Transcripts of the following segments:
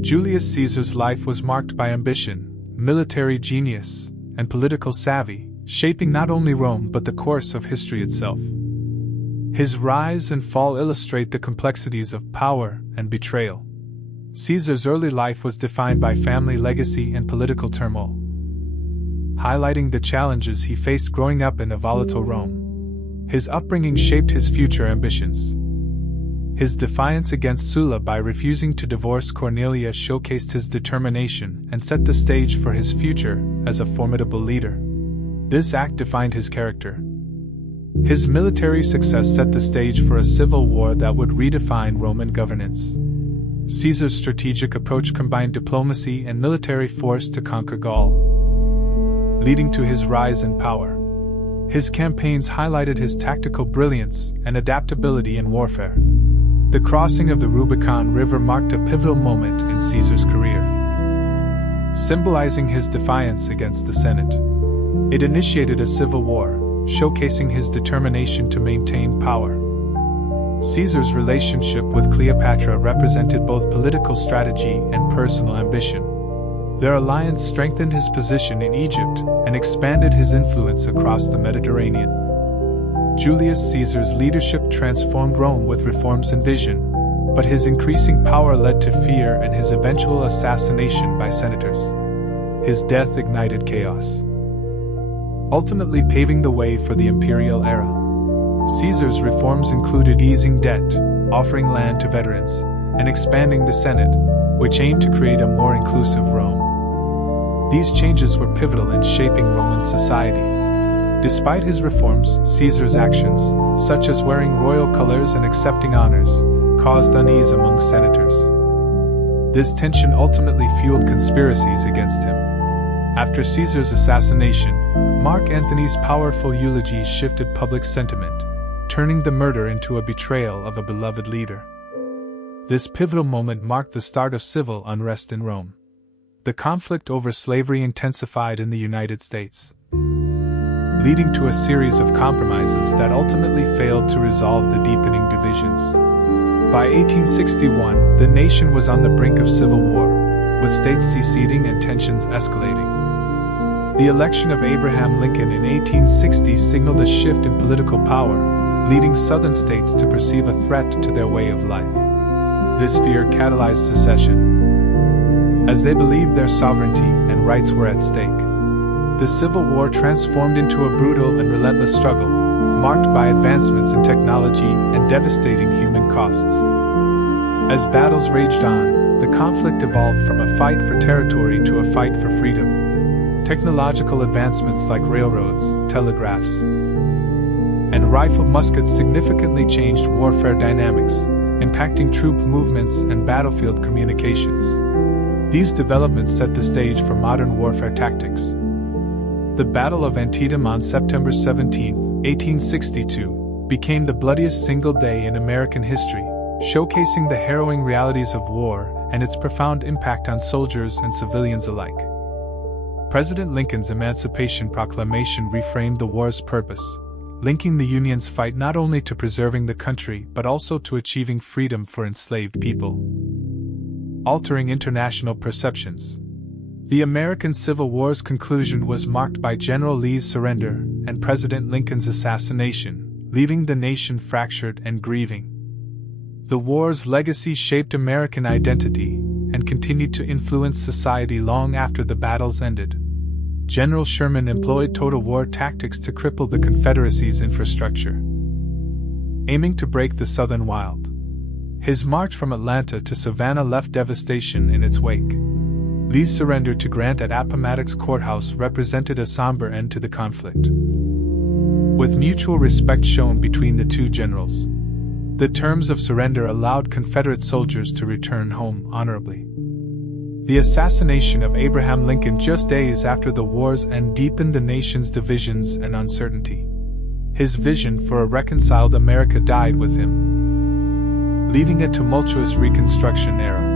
Julius Caesar's life was marked by ambition, military genius, and political savvy, shaping not only Rome but the course of history itself. His rise and fall illustrate the complexities of power and betrayal. Caesar's early life was defined by family legacy and political turmoil, highlighting the challenges he faced growing up in a volatile Rome. His upbringing shaped his future ambitions. His defiance against Sulla by refusing to divorce Cornelia showcased his determination and set the stage for his future as a formidable leader. This act defined his character. His military success set the stage for a civil war that would redefine Roman governance. Caesar's strategic approach combined diplomacy and military force to conquer Gaul, leading to his rise in power. His campaigns highlighted his tactical brilliance and adaptability in warfare. The crossing of the Rubicon River marked a pivotal moment in Caesar's career, symbolizing his defiance against the Senate. It initiated a civil war, showcasing his determination to maintain power. Caesar's relationship with Cleopatra represented both political strategy and personal ambition. Their alliance strengthened his position in Egypt and expanded his influence across the Mediterranean. Julius Caesar's leadership transformed Rome with reforms and vision, but his increasing power led to fear and his eventual assassination by senators. His death ignited chaos, ultimately paving the way for the imperial era. Caesar's reforms included easing debt, offering land to veterans, and expanding the Senate, which aimed to create a more inclusive Rome. These changes were pivotal in shaping Roman society. Despite his reforms, Caesar's actions, such as wearing royal colors and accepting honors, caused unease among senators. This tension ultimately fueled conspiracies against him. After Caesar's assassination, Mark Antony's powerful eulogy shifted public sentiment, turning the murder into a betrayal of a beloved leader. This pivotal moment marked the start of civil unrest in Rome. The conflict over slavery intensified in the United States, leading to a series of compromises that ultimately failed to resolve the deepening divisions. By 1861, the nation was on the brink of civil war, with states seceding and tensions escalating. The election of Abraham Lincoln in 1860 signaled a shift in political power, leading Southern states to perceive a threat to their way of life. This fear catalyzed secession, as they believed their sovereignty and rights were at stake. The Civil War transformed into a brutal and relentless struggle, marked by advancements in technology and devastating human costs. As battles raged on, the conflict evolved from a fight for territory to a fight for freedom. Technological advancements like railroads, telegraphs, and rifled muskets significantly changed warfare dynamics, impacting troop movements and battlefield communications. These developments set the stage for modern warfare tactics. The Battle of Antietam on September 17, 1862, became the bloodiest single day in American history, showcasing the harrowing realities of war and its profound impact on soldiers and civilians alike. President Lincoln's Emancipation Proclamation reframed the war's purpose, linking the Union's fight not only to preserving the country but also to achieving freedom for enslaved people, altering international perceptions. The American Civil War's conclusion was marked by General Lee's surrender and President Lincoln's assassination, leaving the nation fractured and grieving. The war's legacy shaped American identity and continued to influence society long after the battles ended. General Sherman employed total war tactics to cripple the Confederacy's infrastructure, aiming to break the Southern wild. His march from Atlanta to Savannah left devastation in its wake. Lee's surrender to Grant at Appomattox Courthouse represented a somber end to the conflict, with mutual respect shown between the two generals. The terms of surrender allowed Confederate soldiers to return home honorably. The assassination of Abraham Lincoln just days after the war's end deepened the nation's divisions and uncertainty. His vision for a reconciled America died with him, leaving a tumultuous Reconstruction era.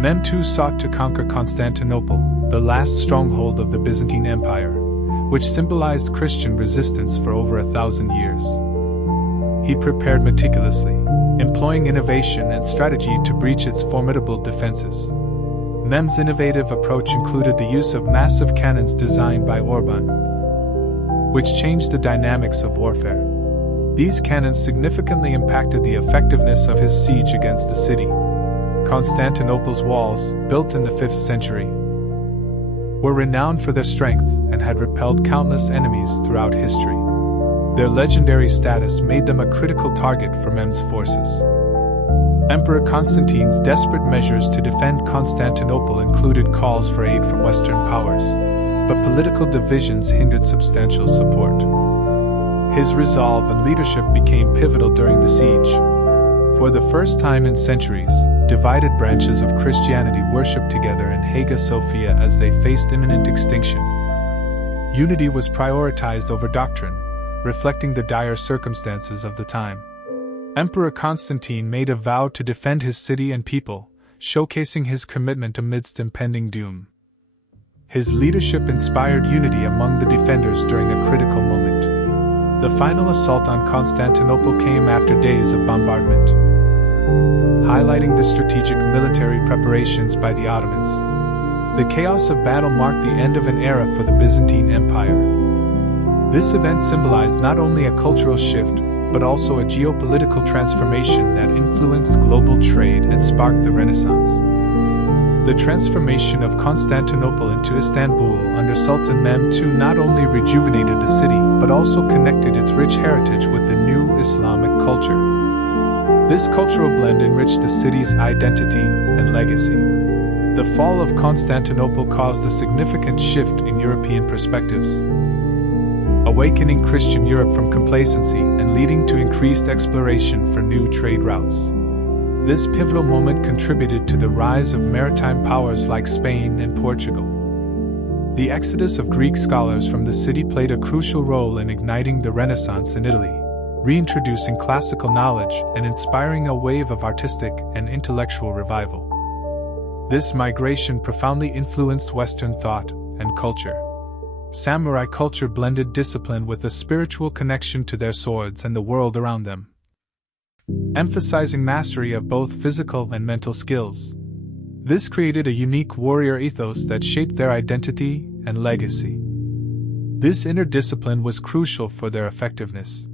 Men too sought to conquer Constantinople, the last stronghold of the Byzantine Empire, which symbolized Christian resistance for over 1,000 years. He prepared meticulously, employing innovation and strategy to breach its formidable defenses. Mem's innovative approach included the use of massive cannons designed by Orban, which changed the dynamics of warfare. These cannons significantly impacted the effectiveness of his siege against the city. Constantinople's walls, built in the 5th century, were renowned for their strength and had repelled countless enemies throughout history. Their legendary status made them a critical target for Mem's forces. Emperor Constantine's desperate measures to defend Constantinople included calls for aid from Western powers, but political divisions hindered substantial support. His resolve and leadership became pivotal during the siege. For the first time in centuries, divided branches of Christianity worshipped together in Hagia Sophia as they faced imminent extinction. Unity was prioritized over doctrine, reflecting the dire circumstances of the time. Emperor Constantine made a vow to defend his city and people, showcasing his commitment amidst impending doom. His leadership inspired unity among the defenders during a critical moment. The final assault on Constantinople came after days of bombardment, highlighting the strategic military preparations by the Ottomans. The chaos of battle marked the end of an era for the Byzantine Empire. This event symbolized not only a cultural shift, but also a geopolitical transformation that influenced global trade and sparked the Renaissance. The transformation of Constantinople into Istanbul under Sultan Mehmed II not only rejuvenated the city, but also connected its rich heritage with the new Islamic culture. This cultural blend enriched the city's identity and legacy. The fall of Constantinople caused a significant shift in European perspectives, awakening Christian Europe from complacency and leading to increased exploration for new trade routes. This pivotal moment contributed to the rise of maritime powers like Spain and Portugal. The exodus of Greek scholars from the city played a crucial role in igniting the Renaissance in Italy, reintroducing classical knowledge and inspiring a wave of artistic and intellectual revival. This migration profoundly influenced Western thought and culture. Samurai culture blended discipline with a spiritual connection to their swords and the world around them, emphasizing mastery of both physical and mental skills. This created a unique warrior ethos that shaped their identity and legacy. This inner discipline was crucial for their effectiveness.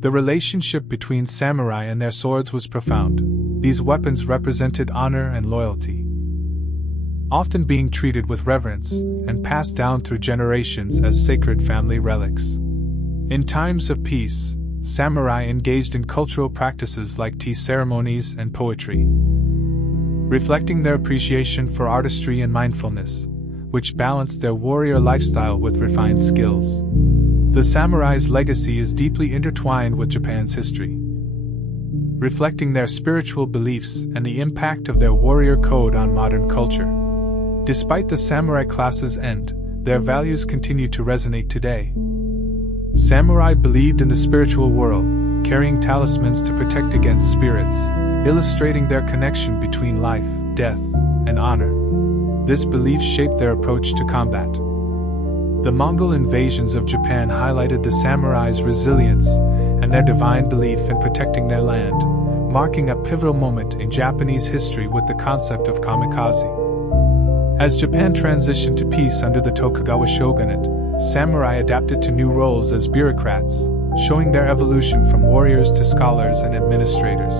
The relationship between samurai and their swords was profound. These weapons represented honor and loyalty, often being treated with reverence and passed down through generations as sacred family relics. In times of peace, samurai engaged in cultural practices like tea ceremonies and poetry, reflecting their appreciation for artistry and mindfulness, which balanced their warrior lifestyle with refined skills. The samurai's legacy is deeply intertwined with Japan's history, reflecting their spiritual beliefs and the impact of their warrior code on modern culture. Despite the samurai class's end, their values continue to resonate today. Samurai believed in the spiritual world, carrying talismans to protect against spirits, illustrating their connection between life, death, and honor. This belief shaped their approach to combat. The Mongol invasions of Japan highlighted the samurai's resilience and their divine belief in protecting their land, marking a pivotal moment in Japanese history with the concept of kamikaze. As Japan transitioned to peace under the Tokugawa shogunate, samurai adapted to new roles as bureaucrats, showing their evolution from warriors to scholars and administrators.